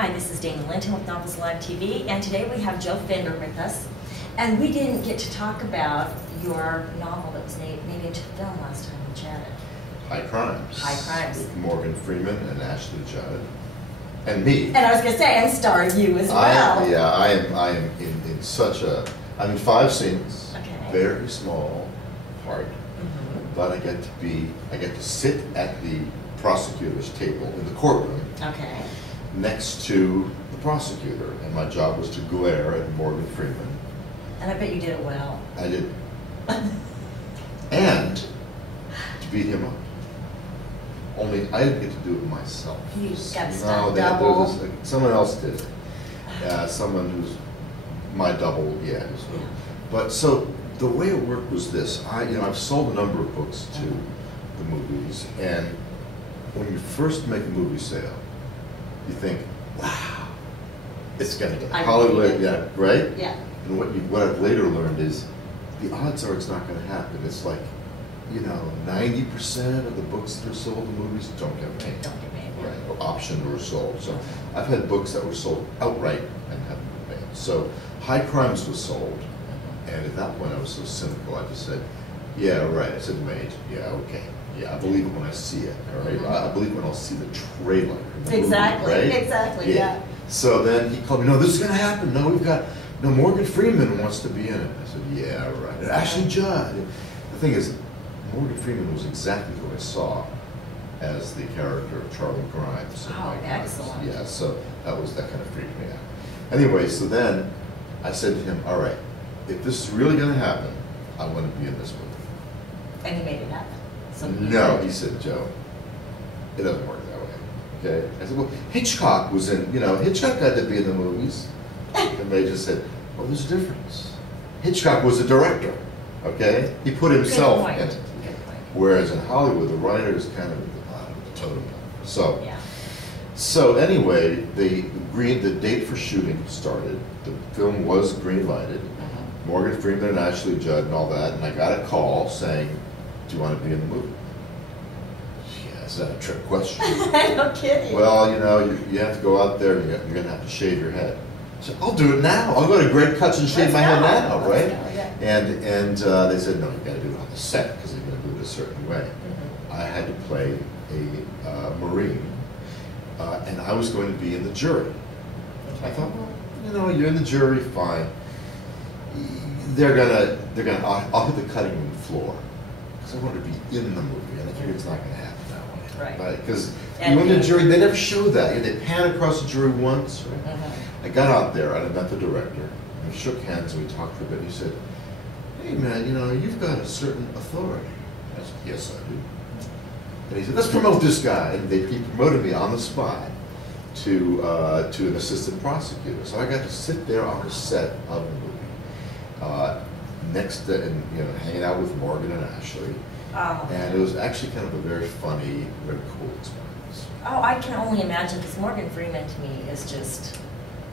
Hi, this is Dayna Linton with Novels Live TV, and today we have Joe Fender with us. And we didn't get to talk about your novel that was made into film last time we chatted. High Crimes. High Crimes. With Morgan Freeman and Ashley Judd. And me. And I was going to say, and starring you as well. I am in such a, I'm in 5 scenes, okay. Very small part, but I get to sit at the prosecutor's table in the courtroom. Okay. Next to the prosecutor, and my job was to glare at Morgan Freeman. And I bet you did it well. I did. And to beat him up. Only I didn't get to do it myself. You got stuck double. Someone else did it. Someone who's my double, yeah. But so the way it worked was this. I've sold a number of books to the movies, and when you first make a movie sale, you think, wow, it's going to get Hollywood, yeah, right? Yeah. And what I've later learned is the odds are it's not going to happen. It's like, 90% of the books that are sold in movies don't get made. Don't get made. Right, or optioned or sold. So I've had books that were sold outright and haven't been made. So High Crimes was sold, and at that point I was so cynical, I just said, yeah, right. I said made, yeah, okay. Yeah, I believe it when I see it, all right? I believe it when I'll see the trailer. Exactly, movie, right? exactly, yeah. So then he called me, no, this is going to happen. No, Morgan Freeman wants to be in it. I said, yeah, right. And Ashley Judd. The thing is, Morgan Freeman was exactly who I saw as the character of Charlie Grimes. Oh, excellent. Yeah, so that kind of freaked me out. Anyway, so then I said to him, all right, if this is really going to happen, I want to be in this movie. And he made it happen. No, he said, Joe, it doesn't work that way. Okay? I said, well, Hitchcock was in, Hitchcock got to be in the movies. And they just said, well, there's a difference. Hitchcock was a director, okay? He put himself in it. Whereas in Hollywood, the writer is kind of at the bottom of the totem pole. So anyway, the date for shooting started. The film was green-lighted. Morgan Freeman and Ashley Judd and all that, and I got a call saying, do you want to be in the movie? Yeah, is that a trick question? No kidding. Well, you have to go out there and you're going to have to shave your head. I said, I'll do it now. I'll go to Great Cuts and shave my head now, right? And they said, no, you've got to do it on the set because they're going to do it a certain way. I had to play a Marine, and I was going to be in the jury. I thought, well, you're in the jury, fine. I'll hit the cutting room floor. I wanted to be in the movie, and I figured it's not going to happen that way. Right. Because you went to the jury, they never show that. They pan across the jury once. Right? I got out there, and I met the director, and we shook hands, and we talked for a bit, and he said, hey, man, you've got a certain authority. I said, yes, I do. And he said, let's promote this guy. And he promoted me on the spot to an assistant prosecutor. So I got to sit there on the set of the movie. Next to, and hanging out with Morgan and Ashley, and it was actually kind of a very funny, very cool experience. Oh, I can only imagine, because Morgan Freeman to me is just...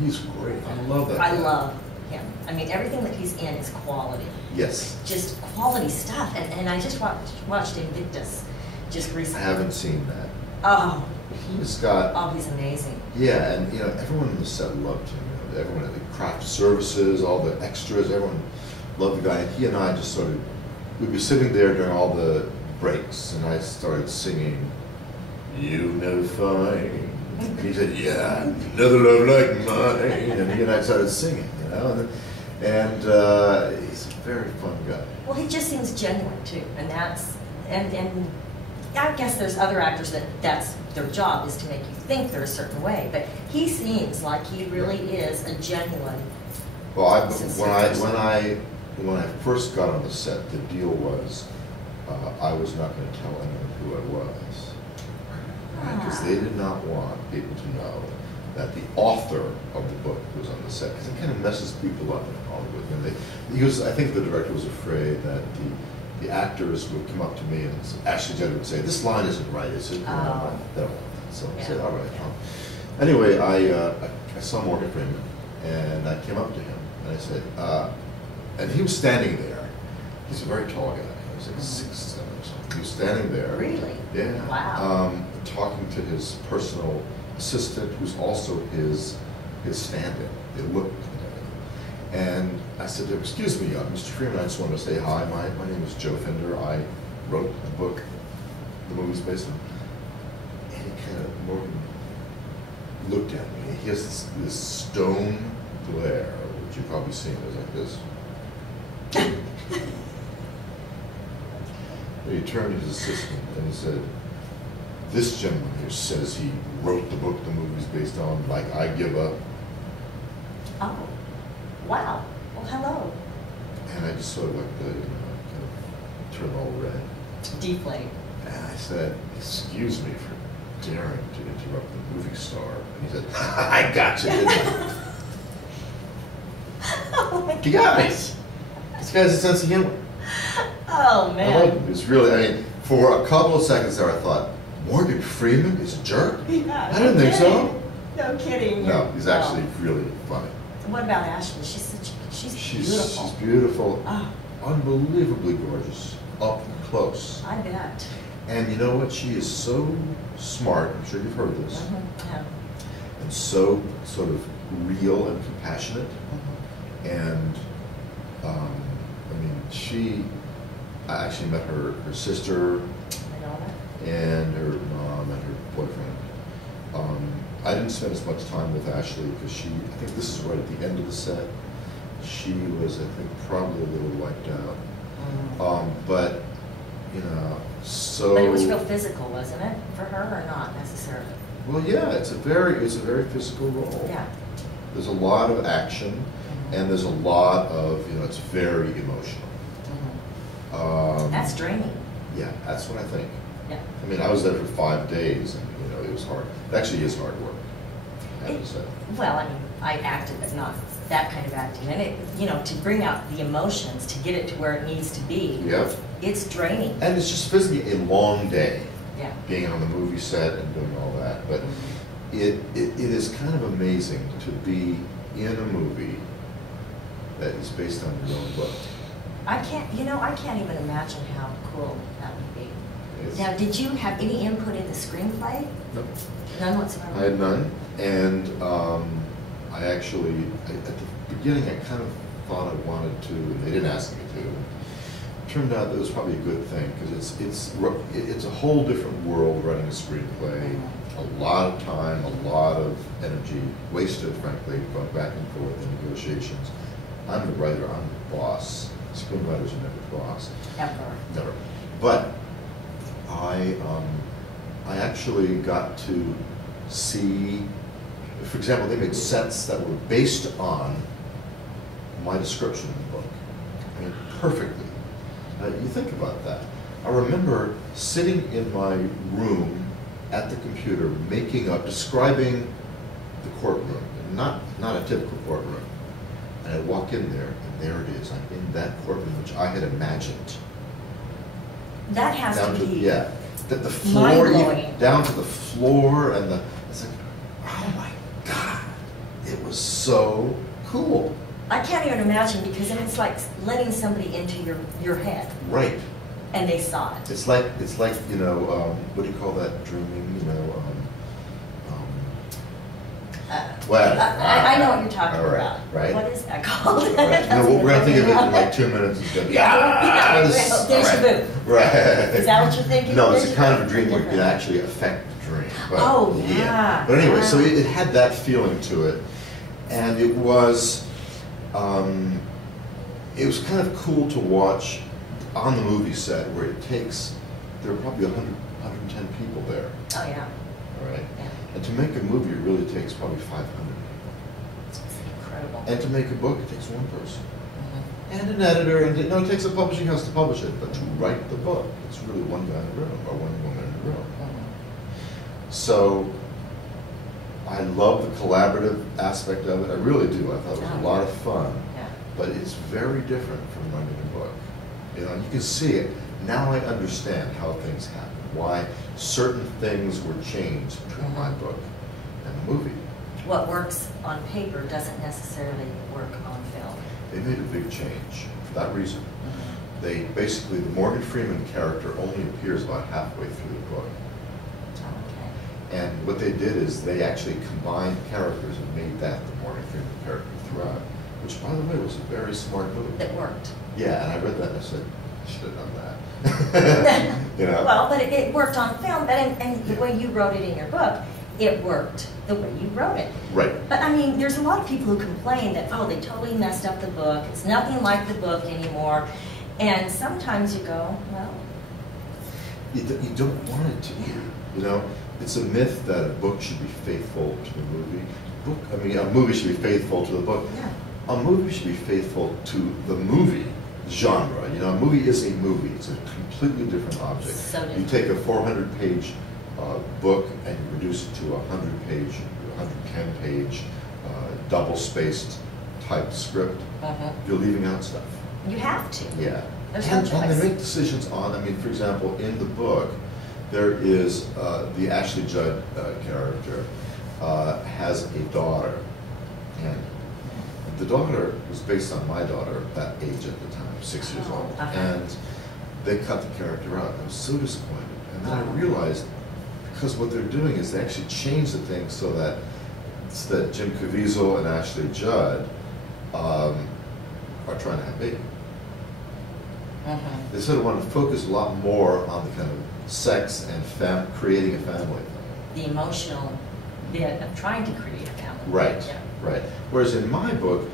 He's great. I love that. I love him. I mean, everything that he's in is quality. Yes. Just quality stuff. And I just watched Invictus just recently. I haven't seen that. Oh. He's got... Oh, he's amazing. Yeah, and everyone on the set loved him. Everyone at the craft services, all the extras, everyone loved the guy. And he and I just we'd be sitting there during all the breaks, and I started singing, You Know Fine. And he said, yeah, another love like mine. And he and I started singing, and he's a very fun guy. Well, he just seems genuine, too. And I guess there's other actors that's their job is to make you think they're a certain way, but he seems like he really is a genuine. Well, when I first got on the set, the deal was I was not going to tell anyone who I was, because they did not want people to know that the author of the book was on the set, because it kind of messes people up in Hollywood. And I think the director was afraid that the actors would come up to me and Ashley Judd would say, this line isn't right, is it? They don't want that. So I said, all right. Anyway, I saw Morgan Freeman, and I came up to him, and I said, and he was standing there. He's a very tall guy. He was like 6'7" or something. He was standing there. Really? Yeah. Wow. Talking to his personal assistant who's also his stand-in. They looked identical. And I said to him, excuse me, Mr. Freeman, I just want to say hi. My name is Joe Fender. I wrote the book the movie's based on. And he kind of, Morgan looked at me. He has this stone glare, which you've probably seen. It was like this. He turned to his assistant and he said, this gentleman here says he wrote the book the movie's based on, like I give up. Oh, wow. Well, hello. And I just sort of like kind of turned all red. Deflate. And I said, excuse me for daring to interrupt the movie star. And he said, I got you, didn't I? Oh, you got me. This guy has a sense of humor. Oh, man. I like him. It's really, I mean, for a couple of seconds there, I thought, Morgan Freeman is a jerk? Yeah, I didn't think so. No kidding. No, he's actually really funny. What about Ashley? She's beautiful. She's beautiful, Oh, unbelievably gorgeous, up close. I bet. And you know what? She is so smart. I'm sure you've heard this. Yeah. And so sort of real and compassionate. And I mean, I actually met her sister I know that. and her mom and her boyfriend. I didn't spend as much time with Ashley because I think this is right at the end of the set. She was, I think, probably a little wiped out. But, you know, so. But it was real physical, wasn't it, for her, or not necessarily? Well, yeah, it's a very physical role. Yeah. There's a lot of action, and there's a lot of, it's very emotional. That's draining. Yeah, that's what I think. Yeah. I mean, I was there for 5 days, and it was hard. It actually is hard work, I have to say. Well, I mean, I acted, but not that kind of acting. And to bring out the emotions, to get it to where it needs to be, Yep. it's draining. And it's just physically a long day, Yeah. being on the movie set and doing all that. But it is kind of amazing to be in a movie that is based on your own book. I can't even imagine how cool that would be. It's, Now, did you have any input in the screenplay? Nope. None whatsoever? I had none, and I actually, at the beginning, I kind of thought I wanted to, and they didn't ask me to. It turned out that it was probably a good thing, because it's a whole different world writing a screenplay. A lot of time, a lot of energy wasted, frankly, going back and forth in negotiations. I'm the writer, I'm the boss. Screenwriters are never the boss. Ever. Never. But I actually got to see, for example, they made sets that were based on my description in the book. I mean, perfectly. You think about that. I remember sitting in my room at the computer, describing the courtroom, not a typical courtroom. And I walk in there, and there it is. I'm in that courtroom, which I had imagined. That has to be The floor, mind-blowing. down to the floor, and it's like, oh my God, it was so cool. I can't even imagine, because then it's like letting somebody into your head. Right. And they saw it. It's like what do you call that? Dreaming, I know what you're talking about. Right. What is that called? Right. We're going to think of it in like 2 minutes. It's going to be, Deja vu. Right. Is that what you're thinking? No, it's a kind of a dream where you can actually affect the dream. But, oh, yeah. But anyway, so it had that feeling to it. And it was kind of cool to watch on the movie set where there are probably 110 people there. Oh, yeah. All right. Yeah. And to make a movie, it really takes probably 500 people. It's incredible. And to make a book, it takes one person. And an editor, and it takes a publishing house to publish it, but to write the book, it's really one guy in the room, or one woman in the room. So, I love the collaborative aspect of it. I really do. I thought it was a lot of fun. Yeah. But it's very different from writing a book. You can see it. Now I understand how things happen, why certain things were changed between my book and the movie. What works on paper doesn't necessarily work on film. They made a big change for that reason. They basically, the Morgan Freeman character only appears about halfway through the book. Okay. And what they did is they actually combined characters and made that the morning theme character throughout, which, by the way, was a very smart move. That worked. Yeah, and I read that and I said, I should have done that. You know? Well, but it worked on film, and the way you wrote it in your book, it worked the way you wrote it. Right. But I mean, there's a lot of people who complain that, oh, they totally messed up the book. It's nothing like the book anymore. And sometimes you go, well. You don't want it to be. You know, it's a myth that a book should be faithful to the movie. A movie should be faithful to the book. Yeah. A movie should be faithful to the movie genre. You know, a movie is a movie. It's a completely different object. So different. You take a 400-page book and you reduce it to a 100-page, 110-page, double-spaced type script. You're leaving out stuff. You have to. Yeah. There's no choice. And they make decisions on, I mean, for example, in the book, there is the Ashley Judd character has a daughter. And the daughter was based on my daughter, that age at the time, 6 years old. And they cut the character out. I was so disappointed. And then I realized, because what they're doing is they actually change the thing so that Jim Caviezel and Ashley Judd are trying to have a baby. They sort of want to focus a lot more on the kind of sex and creating a family. The emotional bit of trying to create a family. Right, Yeah. right. Whereas in my book,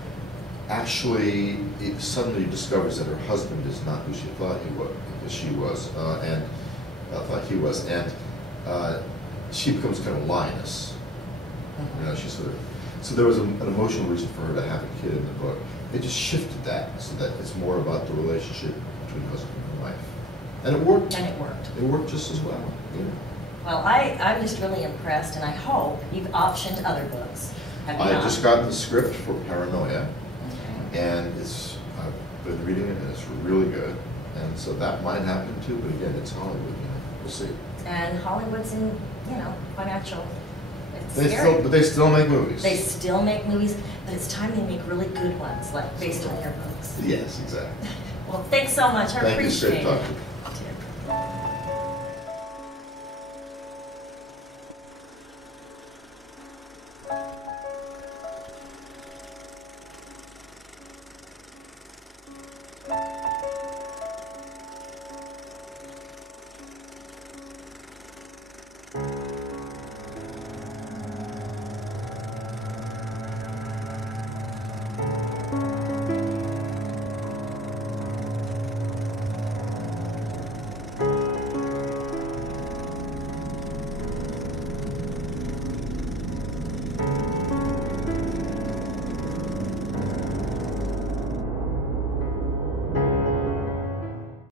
actually, it suddenly discovers that her husband is not who she thought he was, and she becomes kind of lioness. You know, she sort of. So there was an emotional reason for her to have a kid in the book. They just shifted that so that it's more about the relationship between husband and wife, and it worked. And it worked. It worked just as well. Yeah. Well, I'm just really impressed, and I hope you've optioned other books. Have you I not? just got the script for Paranoia, Okay. and I've been reading it, and it's really good. And so that might happen too, but again, it's Hollywood. You know, we'll see. And Hollywood's in, financial. It's scary. But they still make movies. They still make movies, but it's time they make really good ones, like based on your books. Yes, exactly. Well, thanks so much. I Thank you, appreciate straight it. talk to you. Thank you.